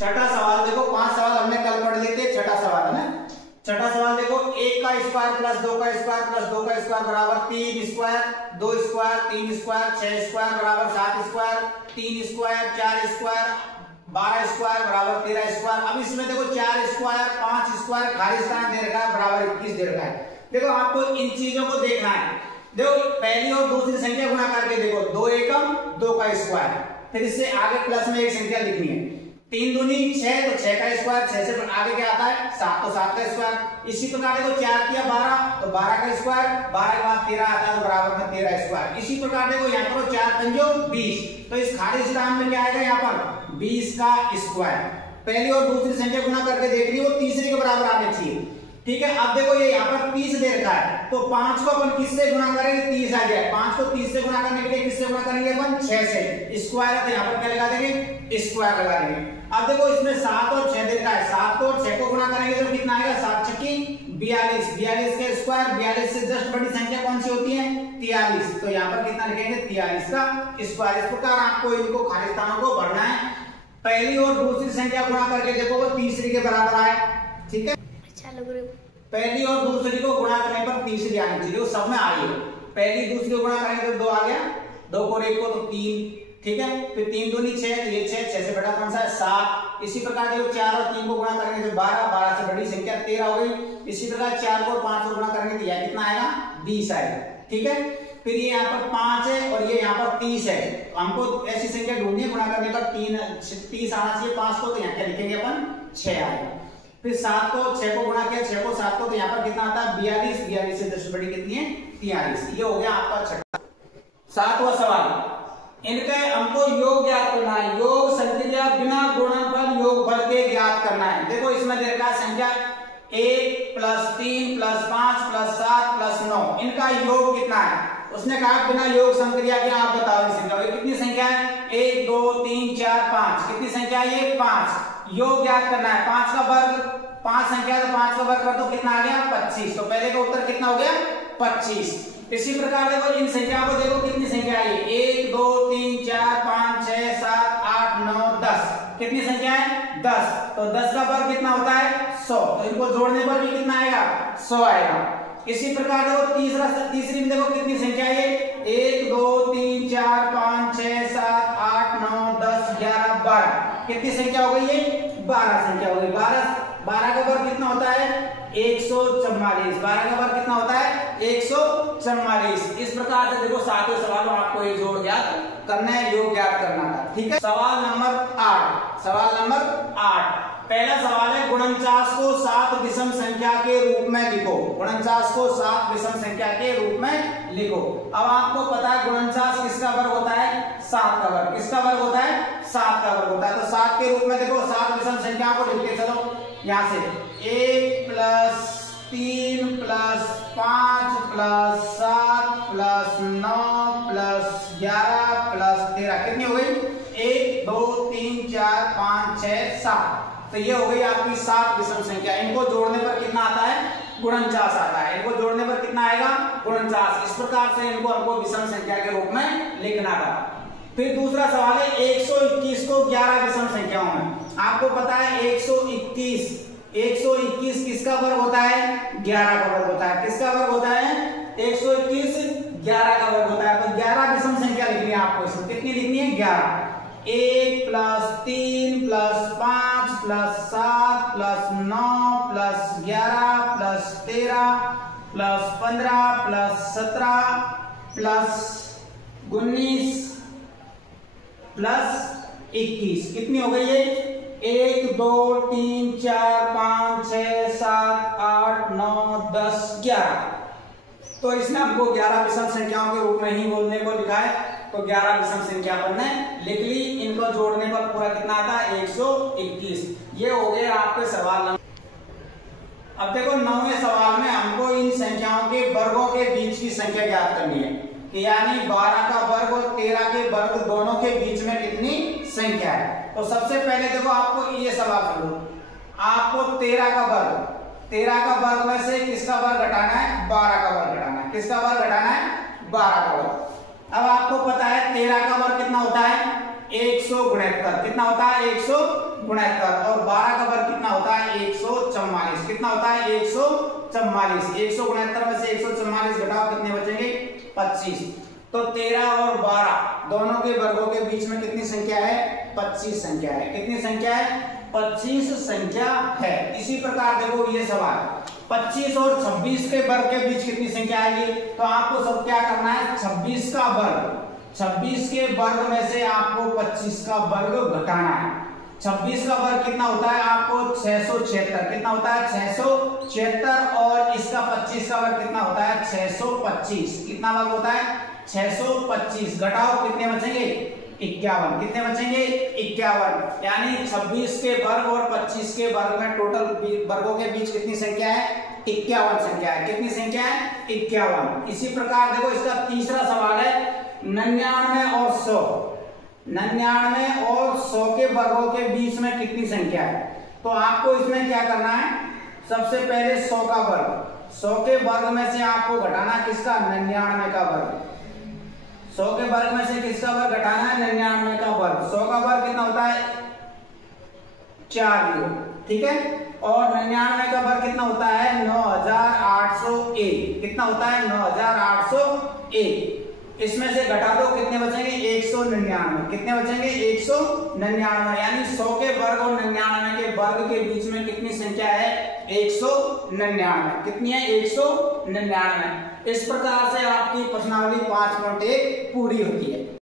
छठा सवाल देखो, 5 सवाल हमने कल पढ़ लिए थे, छठा सवाल है ना। छठा सवाल देखो, 1 का स्क्वायर प्लस 2 का स्क्वायर प्लस 2 का स्क्वायर बराबर 3 स्क्वायर, 2 स्क्वायर, 3 स्क्वायर, 6 स्क्वायर बराबर 7 स्क्वायर, 3 स्क्वायर, 4 स्क्वायर, 12 स्क्वायर बराबर 13 स्क्वायर। अब इसमें देखो 4 स्क्वायर, 5 स्क्वायर, खाली स्थान दे रखा है बराबर 21 दे रखा है। देखो आपको इन चीजों को देखना है। देखो पहली और दूसरी संख्या गुणा करके देखो, 2 एकम 2 का स्क्वायर, फिर इससे आगे प्लस में एक संख्या लिखनी है, 3 दूनी 6 तो 6 का स्क्वायर, 6 से आगे क्या आता है 7 तो 7 का स्क्वायर। इसी प्रकार देखो 4 किया 12 तो 12 का स्क्वायर, 12 के बाद 13 आता है तो बराबर में 13 स्क्वायर। इसी प्रकार देखो यहाँ पर 4 पंजो 20, तो इस खाली स्थान में क्या आएगा यहाँ पर 20 का स्क्वायर। पहली और दूसरी संख्या गुणा करके देख रही हो, तीसरी के बराबर आने चाहिए, ठीक है। अब देखो ये यहाँ पर 30 दे रखा है, तो 5 को अपन किससे गुणा करेंगे, 30 आ गया, 5 को 30 से गुणा करने के लिए किससे गुणा करेंगे अपन 6 से, स्क्वायर है तो यहाँ पर क्या लगा देंगे स्क्वायर लगा देंगे। अब देखो इसमें 7 और 6 दे रखा है, 7 को और 6 को गुणा करेंगे तो कितना आएगा 7 छक्की 42, 42 का स्क्वायर, 42 से जस्ट बड़ी संख्या कौन सी होती है 43, तो यहाँ पर कितना लिखेंगे 43 का स्क्वायर। इस प्रकार आपको इनको खाली स्थानों को भरना है। पहली और दूसरी संख्या गुणा करके देखो वो तीसरी के बराबर आए, ठीक है। पहली और दूसरी को गुणा करने पर तीसरी आनी चाहिए, सब में आ रही है। पहली दूसरी को गुणा करेंगे तो 2 आ गया, 2 को 1 को तो 3, ठीक है। फिर 3 दूनी 6 तो ये 6, 6 से बड़ा कौन सा है 7। इसी प्रकार देखो 4 और 3 को गुणा करेंगे तो 12, 12 से बड़ी संख्या 13 हो गई। इसी प्रकार 4 को 5 को गुणा करेंगे तो यह कितना आएगा 20 आएगा, ठीक है। फिर ये यहाँ पर 5 है और ये यहाँ पर 30 है, हमको ऐसी संख्या ढूंढनी है गुणा करने पर 30 आना चाहिए 5 को, तो यहाँ क्या लिखेंगे अपन 6 आएगा। फिर 7 को 6 को गुणा किया, 6 को 7 को, तो यहाँ पर कितना आता है 42, 42 से 10 बड़ी कितनी है 43। ये हो गया आपका छठा। 7वां सवाल, इनके हमको योग ज्ञात करना है, योग संक्रिया बिना गुणनफल योगफल के ज्ञात करना है। देखो इसमें दे रखा है संख्या 1 + 3 + 5 + 7 + 9, इनका योग कितना है। उसने कहा बिना योग संक्रिया के आप बताओ संख्या, कितनी संख्या है 1 2 3 4 5, कितनी संख्या है ये 5। योग ज्ञात करना है, 5 का वर्ग, 5 संख्या तो 5 का वर्ग कर दो, कितना आ गया 25, तो पहले का उत्तर कितना हो गया 25। इसी प्रकार देखो इन संख्याओं को देखो कितनी संख्या है 1 2 3 4 5 6 7 8 9 10, कितनी संख्या है 10, तो 10 का वर्ग कितना होता है 100, तो इनको जोड़ने पर भी कितना आएगा 100 आएगा। इसी प्रकार देखो तीसरी में देखो कितनी संख्या है 1 2 3 4 5 6 7 8 9 10 11 12, कितनी संख्या हो गई ये 12 संख्या हो गई। 12 का वर्ग कितना होता है 144, 12 का वर्ग कितना होता है 144। इस प्रकार से देखो 7वें सवाल में आपको ये जोड़ ज्ञात करना है, योग ज्ञात करना था, ठीक है। सवाल नंबर 8, सवाल नंबर 8, पहला सवाल है गुणनचास को 7 विषम संख्या के रूप में लिखो, गुणनचास को 7 विषम संख्या के रूप में लिखो। अब आपको पता है गुणनचास किसका वर्ग होता है 7 का वर्ग, किसका वर्ग होता है 7 का वर्ग होता है। तो 7 के रूप में देखो 7 विषम संख्याओं को लिखते चलो, यहाँ से 1 + 3 + 5 + 7 + 9 + 11 + 13, कितनी हो गई 1 2 3 4 5 6 7, तो ये हो गई आपकी 7 विषम संख्या। इनको जोड़ने पर कितना आता है गुणनचास आता है, इनको जोड़ने पर कितना आएगा गुणनचास। इस प्रकार से इनको हमको विषम संख्या के रूप में लिखना था। फिर दूसरा सवाल है 121 को 11 विषम संख्याओं में, आपको पता है 121 किसका वर्ग होता है 11 का वर्ग होता है, किसका वर्ग होता है 121 11 का वर्ग होता है। तो 11 विषम संख्या लिखनी है आपको, इसमें कितनी लिखनी है 11, 1 + 3 + 5 + 7 + 9 + 11 + 13 + 15 + 17 + 19 + 21, कितनी हो गई ये 1 2 3 4 5 6 7 8 9 10 11। तो इसने हमको 11 विषम संख्याओं के रूप में ही बोलने को लिखा है, तो 11 विषम संख्या अपन ने लिख ली। इनको जोड़ने पर पूरा कितना आता है 121। ये हो गए आपके सवाल नंबर। अब देखो 9वें सवाल में हमको इन संख्याओं के वर्गों के बीच की संख्या ज्ञात करनी है, कि यानी 12 का वर्ग और 13 के वर्ग दोनों के बीच में कितनी संख्या है। तो सबसे पहले देखो आपको ये सवाल कर लो, आपको 13 का वर्ग में से किसका वर्ग घटाना है 12 का वर्ग घटाना है, किसका वर्ग घटाना है 12 का वर्ग। अब आपको पता है 13 का वर्ग कितना होता है 169। कितना होता है 169। और 12 का वर्ग कितना होता है 144। कितना होता है 144। 169 में से 144 घटाओ कितने बचेंगे 25। तो 13 और 12 दोनों के वर्गों के बीच में कितनी संख्या है 25 संख्या है। कितनी संख्या है 25 संख्या है। इसी प्रकार देखो ये सवाल 25 और 26 के वर्ग के बीच कितनी संख्या आएगी। तो आपको सब क्या करना है 26 का वर्ग 26 के वर्ग में से आपको 25 का वर्ग घटाना है। 26 का वर्ग कितना होता है आपको 676। कितना होता है 676। और इसका 25 का वर्ग कितना होता है 625। कितना वर्ग होता है 625। घटाओ कितने बचेंगे 51। कितने बचेंगे 51। यानी 26 के वर्ग और 25 के वर्ग में टोटल वर्गों के बीच कितनी संख्या है 51 संख्या है। कितनी संख्या है 51। इसी प्रकार देखो इसका तीसरा सवाल है 99 और 100। 99 और 100 के वर्गों के बीच में कितनी संख्या है। तो आपको इसमें क्या करना है सबसे पहले 100 का वर्ग 100 के वर्ग में से आपको घटाना किसका 99 का वर्ग। 100 के वर्ग में से किसका वर्ग घटाना है 99 का वर्ग। 100 का वर्ग कितना होता है 4। ठीक है। और 99 का वर्ग कितना होता है 9801। कितना होता है 9801। इसमें से घटा दो कितने बचेंगे 199। कितने बचेंगे 199। यानी 100 के वर्ग और 99 के वर्ग के बीच में कितनी संख्या है 199। कितनी है 199। इस प्रकार से आपकी प्रश्नावली 5.1 पूरी होती है।